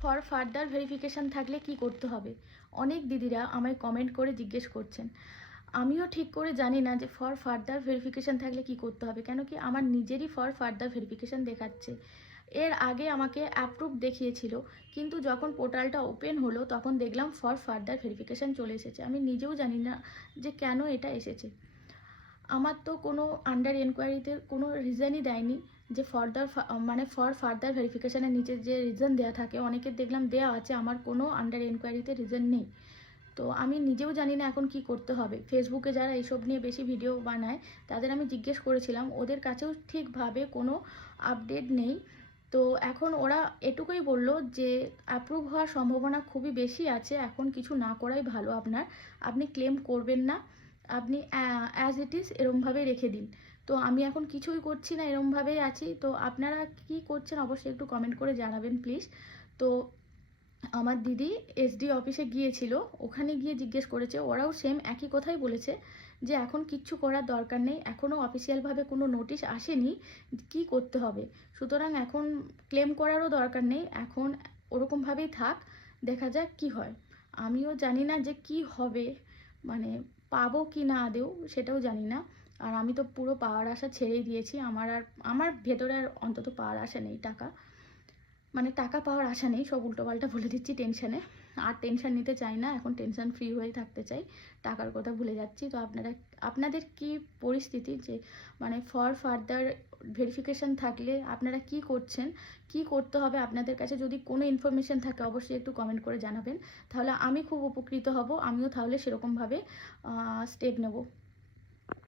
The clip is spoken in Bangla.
ফর ফার্দার ভেরিফিকেশান থাকলে কি করতে হবে? অনেক দিদিরা আমায় কমেন্ট করে জিজ্ঞেস করছেন। আমিও ঠিক করে জানি না যে ফর ফার্দার ভেরিফিকেশান থাকলে কি করতে হবে, কেন কি আমার নিজেরই ফর ফার্দার ভেরিফিকেশান দেখাচ্ছে। এর আগে আমাকে অ্যাপ্রুভ দেখিয়েছিল, কিন্তু যখন পোর্টালটা ওপেন হলো তখন দেখলাম ফর ফার্দার ভেরিফিকেশান চলে এসেছে। আমি নিজেও জানি না যে কেন এটা এসেছে। আমার তো কোনো আন্ডার এনকোয়ারিতে কোনো রিজনই দেয়নি যে ফর ফার্দার ভেরিফিকেশানের নিচে যে রিজন দেওয়া থাকে, অনেকের দেখলাম দেওয়া আছে, আমার কোনো আন্ডার এনকোয়ারিতে রিজন নেই। তো আমি নিজেও জানি না এখন কি করতে হবে। ফেসবুকে যারা এইসব নিয়ে বেশি ভিডিও বানায় তাদের আমি জিজ্ঞেস করেছিলাম, ওদের কাছেও ঠিকভাবে কোনো আপডেট নেই। তো এখন ওরা এটুকুই বললো যে অ্যাপ্রুভ হওয়ার সম্ভাবনা খুবই বেশি আছে, এখন কিছু না করাই ভালো আপনার। আপনি ক্লেম করবেন না, আপনি অ্যাজ ইট ইজ এরমভাবেই রেখে দিন। তো আমি এখন কিছুই করছি না, এরমভাবেই আছি। তো আপনারা কি করছেন অবশ্যই একটু কমেন্ট করে জানাবেন প্লিজ। তো আমার দিদি এসডি অফিসে গিয়েছিল, ওখানে গিয়ে জিজ্ঞেস করেছে, ওরাও সেম একই কথাই বলেছে যে এখন কিচ্ছু করার দরকার নেই, এখনও অফিসিয়ালভাবে কোনো নোটিশ আসেনি কি করতে হবে। সুতরাং এখন ক্লেম করারও দরকার নেই, এখন ওরকমভাবেই থাক, দেখা যাক কি হয়। আমিও জানি না যে কি হবে, মানে পাবো কি না আদেও সেটাও জানি না। আর আমি তো পুরো পাওয়ার আশা ছেড়েই দিয়েছি, আমার ভেতরে আর অন্তত পাওয়ার আশা নেই। টাকা পাওয়ার আশা নেই, সব উল্টোপাল্টা বলে দিচ্ছি টেনশানে। আর টেনশন নিতে চাই না, এখন টেনশন ফ্রি হয়ে থাকতে চাই, টাকার কথা ভুলে যাচ্ছি। তো আপনাদের কি পরিস্থিতি, যে ফর ফার্দার ভেরিফিকেশান থাকলে আপনারা কি করছেন, কি করতে হবে আপনাদের কাছে? যদি কোনো ইনফরমেশান থাকে অবশ্যই একটু কমেন্ট করে জানাবেন, তাহলে আমি খুব উপকৃত হব, আমিও তাহলে সেরকমভাবে স্টেপ নেব।